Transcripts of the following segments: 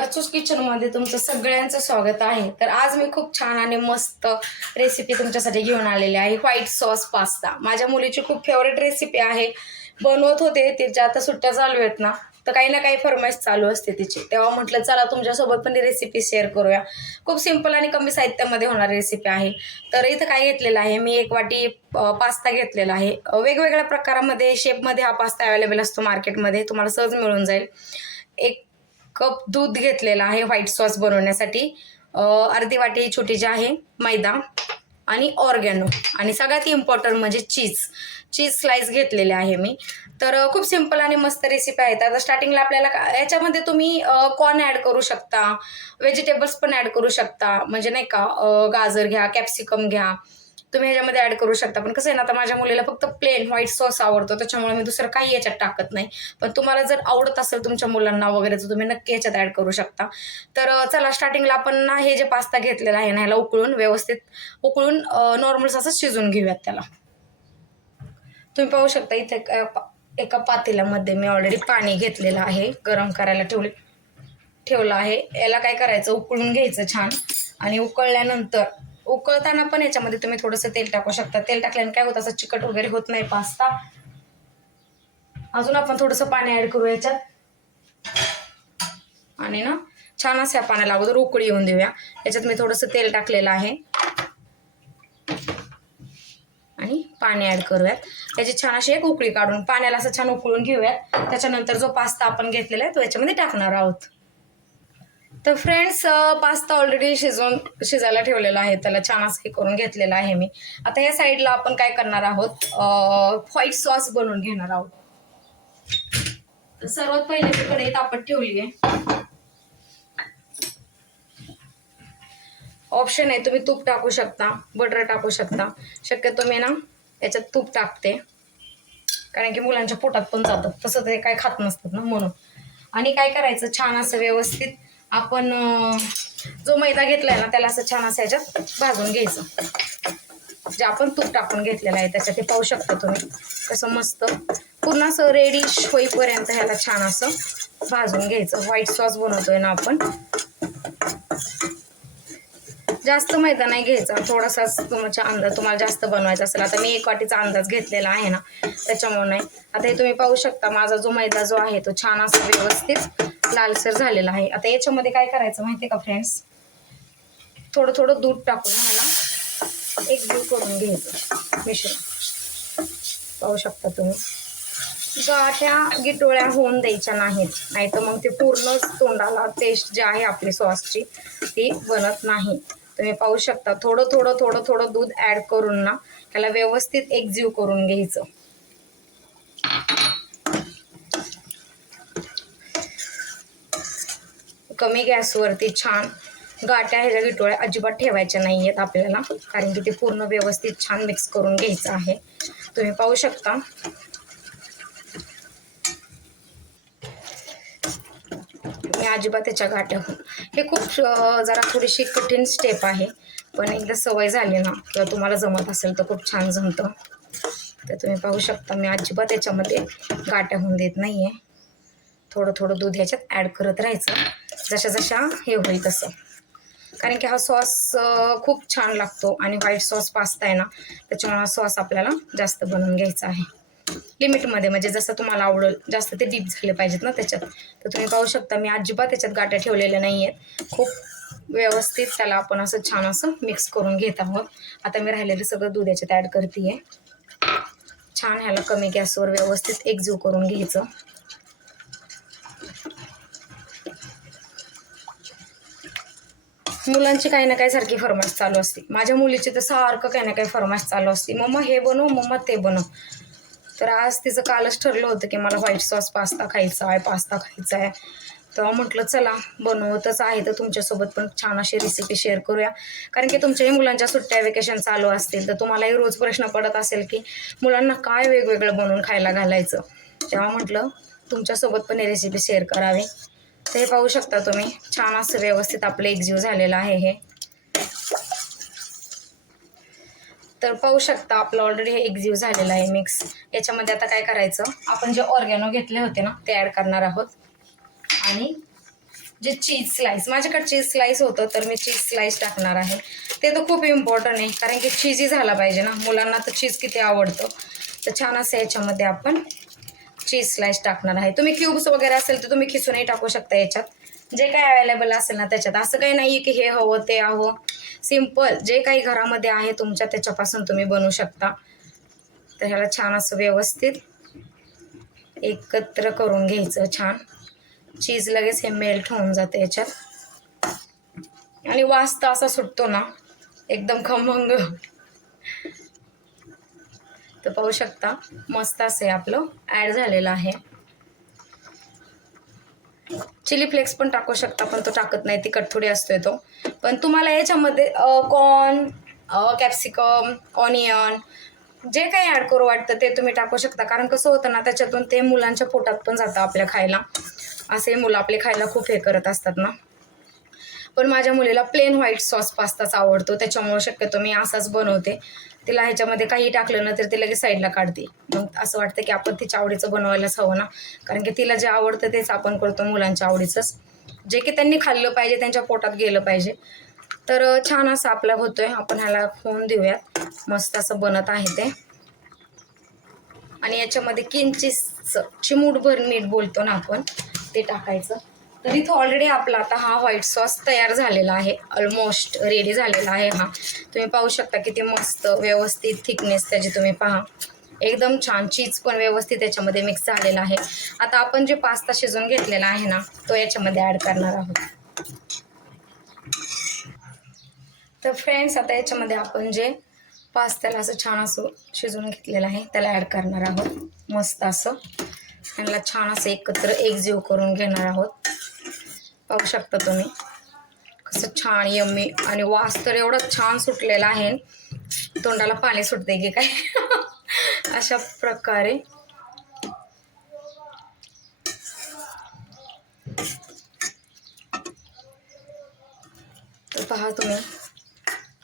अर्चूस किचनमध्ये तुमचं सगळ्यांचं स्वागत आहे. तर आज मी खूप छान आणि मस्त रेसिपी तुमच्यासाठी घेऊन आलेली आहे. व्हाईट सॉस पास्ता माझ्या मुलीची खूप फेवरेट रेसिपी आहे. बनवत होते तिच्या आता सुट्ट्या चालू आहेत ना, तर काही ना काही फरमाईश चालू असते तिची. तेव्हा म्हटलं चला तुमच्यासोबत पण ही रेसिपी शेअर करूया. खूप सिंपल आणि कमी साहित्यामध्ये होणारी रेसिपी आहे. तर इथं काय घेतलेलं आहे मी, 1 वाटी पास्ता घेतलेला आहे. वेगवेगळ्या प्रकारामध्ये शेपमध्ये हा पास्ता अवेलेबल असतो मार्केटमध्ये, तुम्हाला सहज मिळून जाईल. 1 कप दूध घेतलेला आहे व्हाईट सॉस बनवण्यासाठी. अर्धी वाटी छोटी जी आहे मैदा आणि ऑर्गॅनो आणि सगळ्यात इम्पॉर्टंट म्हणजे चीज स्लाइस घेतलेले आहे मी. तर खूप सिंपल आणि मस्त रेसिपी आहे. आता स्टार्टिंगला आपल्याला याच्यामध्ये तुम्ही कॉर्न ॲड करू शकता, व्हेजिटेबल्स पण ॲड करू शकता, म्हणजे नाही का गाजर घ्या, कॅप्सिकम घ्या, तुम्ही ह्याच्यामध्ये ॲड करू शकता. पण कसं आहे ना, आता माझ्या मुलीला फक्त प्लेन व्हाईट सॉस आवडतो, त्याच्यामुळे मी दुसरं काही याच्यात टाकत नाही. पण तुम्हाला जर आवडत असेल तुमच्या मुलांना वगैरे तर तुम्ही नक्की याच्यात ॲड करू शकता. तर चला स्टार्टिंगला आपण ना हे जे पास्ता घेतलेला आहे ना, ह्याला व्यवस्थित उकळून नॉर्मल असं शिजून घेऊयात त्याला. तुम्ही पाहू शकता इथे एका पातेल्यामध्ये मी ऑलरेडी पाणी घेतलेलं आहे, गरम करायला ठेवलं आहे. याला काय करायचं, उकळून घ्यायचं छान. आणि उकळल्यानंतर उकळताना पण याच्यामध्ये तुम्ही थोडंसं तेल टाकू शकता. तेल टाकल्याने काय होतं, असं चिकट वगैरे होत नाही पास्ता. अजून आपण थोडंसं पाणी ॲड करू याच्यात आणि ना छान असं या पाण्याला अगोदर उकळी येऊन देऊया. याच्यात मी थोडंसं तेल टाकलेलं आहे आणि पाणी ॲड करूयात. याची छान अशी एक उकळी काढून पाण्याला असं छान उकळून घेऊयात. त्याच्यानंतर जो पास्ता आपण घेतलेला आहे तो याच्यामध्ये टाकणार आहोत. तर फ्रेंड्स, पास्ता ऑलरेडी शिजायला ठेवलेला आहे, त्याला छान असं हे करून घेतलेलं आहे मी. आता या साईडला आपण काय करणार आहोत, व्हाईट सॉस बनवून घेणार आहोत. तर सर्वात पहिले मी कढई तापत ठेवली आहे. ऑप्शन आहे, तुम्ही तूप टाकू शकता, बटर टाकू शकता. शक्यतो मी ना याच्यात तूप टाकते, कारण की मुलांच्या पोटात पण जातं, तसं ते काय खात नसतात ना म्हणून. आणि काय करायचं, छान असं व्यवस्थित आपण जो मैदा घेतलाय ना त्याला असं छान असं याच्यात भाजून घ्यायचं. जे आपण तूप टाकून घेतलेलं आहे त्याच्यात ते पाहू शकता तुम्ही कसं मस्त पूर्ण असं रेडिश होईपर्यंत ह्याला छान असं भाजून घ्यायचं. व्हाईट सॉस बनवतोय ना आपण, जास्त मैदा नाही घ्यायचा, थोडासाच तुमच्या अंदाज. तुम्हाला जास्त बनवायचा असेल, आता मी 1 वाटीचा अंदाज घेतलेला आहे ना, त्याच्यामुळे नाही. आता हे तुम्ही पाहू शकता माझा जो मैदा जो आहे तो छान असा व्यवस्थित लालसर झालेला आहे. आता याच्यामध्ये काय करायचं माहिती आहे का फ्रेंड्स, थोडं थोडं दूध टाकून ह्याला एकजीव करून घ्यायचं मिश्रण. पाहू शकता तुम्ही, गाठ्या गिटोळ्या होऊन द्यायच्या नाहीत, नाही तर मग ते पूर्णच तोंडाला टेस्ट जी आहे आपली सॉसची ती बनत नाही. तुम्ही पाहू शकता थोडं थोडं थोडं थोडं दूध ॲड करून ना त्याला व्यवस्थित एकजीव करून घ्यायचं. कमी गॅसवरती छान. गाठ्या ह्याच्या गिटोळ्या अजिबात ठेवायच्या नाही आहेत आपल्याला, कारण की ते पूर्ण व्यवस्थित छान मिक्स करून घ्यायचं आहे. तुम्ही पाहू शकता मी अजिबात त्याच्या गाठ्या हे खूप जरा थोडीशी कठीण स्टेप आहे, पण एकदा सवय झाली ना किंवा तुम्हाला जमत असेल तर खूप छान जमतं. तर तुम्ही पाहू शकता मी अजिबात त्याच्यामध्ये गाठ्या होऊन देत नाही आहे. थोडं थोडं दूध ह्याच्यात ॲड करत राहायचं जशा हे होईल तसं, कारण की हा सॉस खूप छान लागतो आणि व्हाईट सॉस पास्ता आहे ना, त्याच्यामुळे हा सॉस आपल्याला जास्त बनवून घ्यायचा आहे लिमिटमध्ये, म्हणजे जसं तुम्हाला आवडेल. जास्त ते डीप झाले पाहिजेत ना त्याच्यात. तर तुम्ही पाहू शकता मी अजिबात त्याच्यात गाठ्या ठेवलेल्या नाही आहेत. खूप व्यवस्थित त्याला आपण असं छान असं मिक्स करून घेत आहोत. आता मी राहिलेलं सगळं दूध याच्यात ॲड करते. छान ह्याला कमी गॅसवर व्यवस्थित एकजीव करून घ्यायचं. मुलांची काही ना काही सारखी फरमाईश चालू असते. माझ्या मुलीची तर सारखं काही ना काही फरमाईश चालू असते, मम्मा हे बनव, मम्मा ते बनव. तर आज तिचं कालच ठरलं होतं की मला व्हाईट सॉस पास्ता खायचा आहे. तेव्हा म्हटलं चला बनवतच आहे तर तुमच्यासोबत पण छान अशी रेसिपी शेअर करूया. कारण की तुमच्याही मुलांच्या सुट्ट्या वेकेशन चालू असतील तर तुम्हालाही रोज प्रश्न पडत असेल की मुलांना काय वेगवेगळं बनवून खायला घालायचं. तेव्हा म्हटलं तुमच्यासोबत पण ही रेसिपी शेअर करावी. तर हे पाहू शकता तुम्ही छान असं व्यवस्थित आपलं एकजीव झालेलं आहे हे. तर पाहू शकता आपलं ऑलरेडी हे एकजीव झालेलं आहे मिक्स. याच्यामध्ये आता काय करायचं, आपण जे ऑर्गॅनो घेतले होते ना ते ॲड करणार आहोत आणि जे चीज स्लाइस, माझ्याकडे चीज स्लाइस होतं तर मी चीज स्लाइस टाकणार आहे. ते तर खूप इम्पॉर्टंट आहे, कारण की चीजही झाला पाहिजे ना, मुलांना तर चीज किती आवडतं. तर छान असं याच्यामध्ये आपण चीज स्लाइस टाकणार आहे. तुम्ही क्यूब्स वगैरे असेल तर तुम्ही खिसूनही टाकू शकता याच्यात, जे काही अवेलेबल असेल ना त्याच्यात. असं काही नाही की हे हवं ते हवं, सिम्पल जे काही घरामध्ये आहे तुमच्या त्याच्यापासून तुम्ही बनवू शकता. तर ह्याला छान असं व्यवस्थित एकत्र करून घ्यायचं. छान चीज लगेच हे मेल्ट होऊन जातं याच्यात, आणि वास तर असा सुटतो ना एकदम खमंग. तर पाहू शकता मस्त असे आपलं ॲड झालेलं आहे. चिली फ्लेक्स पण टाकू शकता, पण तो टाकत नाही, तिखट थोडी असतोय तो. पण तुम्हाला याच्यामध्ये कॉर्न, कॅप्सिकम, ऑनियन जे काही ॲड करू वाटतं ते तुम्ही टाकू शकता. कारण कसं होतं ना, त्याच्यातून ते मुलांच्या पोटात पण जातं आपल्या खायला. असे मुलं आपले खायला खूप हे करत असतात ना. पण माझ्या मुलीला प्लेन व्हाईट सॉस पास्ताच आवडतो, त्याच्यामुळे शक्यतो मी असाच बनवते. तिला ह्याच्यामध्ये काही टाकलं ना तर ती लगेच साईडला काढते. मग असं वाटतं की आपण तिच्या आवडीचं बनवायलाच हवं ना, कारण की तिला जे आवडतं तेच आपण करतो, मुलांच्या आवडीचंच, जे की त्यांनी खाल्लं पाहिजे, त्यांच्या पोटात गेलं पाहिजे. तर छान असं आपलं होतोय. आपण ह्याला होऊन देऊयात. मस्त असं बनत आहे ते. आणि याच्यामध्ये किंचित चिमूटभर मीठ बोलतो ना आपण, ते टाकायचं. तर इथं ऑलरेडी आपला आता हा व्हाईट सॉस तयार झालेला आहे, ऑलमोस्ट रेडी झालेला आहे. हा तुम्ही पाहू शकता किती मस्त व्यवस्थित थिकनेस त्याची, तुम्ही पहा एकदम छान. चीज पण व्यवस्थित याच्यामध्ये मिक्स झालेला आहे. आता आपण जे पास्ता शिजवून घेतलेला आहे ना तो याच्यामध्ये ॲड करणार आहोत. तर फ्रेंड्स आता याच्यामध्ये आपण जे पास्त्याला असं छान असं शिजवून घेतलेलं आहे त्याला ॲड करणार आहोत. मस्त असं त्यांना छान असं एकत्र एकजीव करून घेणार आहोत. पाहू शकता तुम्ही कसं छान यम्मी, आणि वास तर एवढा छान सुटलेला आहे, तोंडाला पाणी सुटते की काय. अशा प्रकारे तर पहा तुम्ही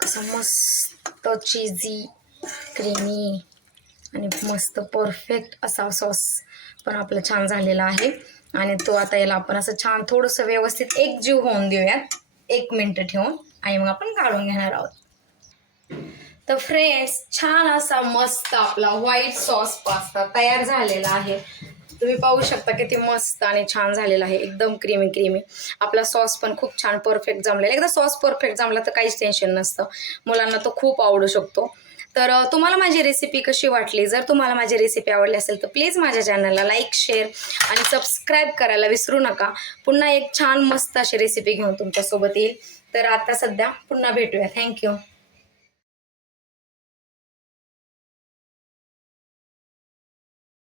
कसं मस्त चीजी, क्रीमी आणि मस्त परफेक्ट असा सॉस पण आपला छान झालेला आहे. आणि तो आता याला आपण असं छान थोडंसं व्यवस्थित एकजीव होऊन देऊयात, 1 मिनिट ठेवून, आणि मग आपण काढून घेणार आहोत. तर फ्रेंड्स छान असा मस्त आपला व्हाईट सॉस पास्ता तयार झालेला आहे. तुम्ही पाहू शकता किती मस्त आणि छान झालेला आहे, एकदम क्रीमी क्रीमी. आपला सॉस पण खूप छान परफेक्ट जमलेला. एकदा सॉस परफेक्ट जमला तर काहीच टेन्शन नसतं, मुलांना तो खूप आवडू शकतो. तर तुम्हाला माझी रेसिपी कशी वाटली? जर तुम्हाला माझी रेसिपी आवडली असेल तर प्लीज माझ्या चॅनलला लाईक, शेअर आणि सबस्क्राईब करायला विसरू नका. पुन्हा एक छान मस्त अशी रेसिपी घेऊन तुमच्यासोबत येईल. तर आता सध्या पुन्हा भेटूया. थँक्यू.